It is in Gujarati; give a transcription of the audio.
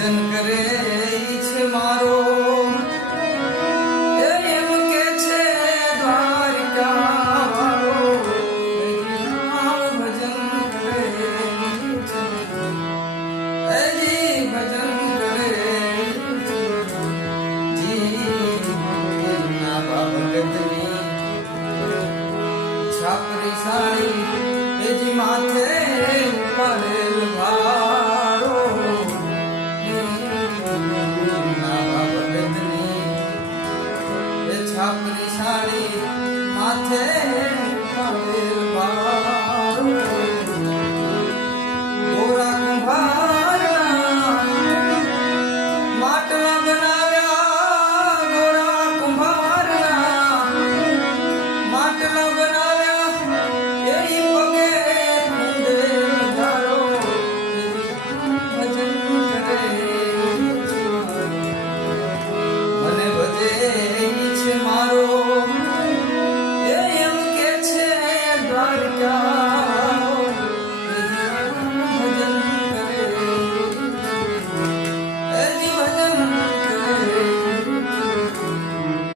ભજન કરે છે મારો એમ કે છે દ્વારકા વાળો ભજન કરે છે હજી ભજન કરે જી ના ભગતની છાપરી સાડી એજી માથે પડેલ ભારો છાપરી સાડી માથે પડેલ ભારો ગોરા કુંભારના માટલા બનાવ્યા ગોરા કુંભારના માટલા બનાવ્યા એની પગે મારો એમ કે છે દ્વારકા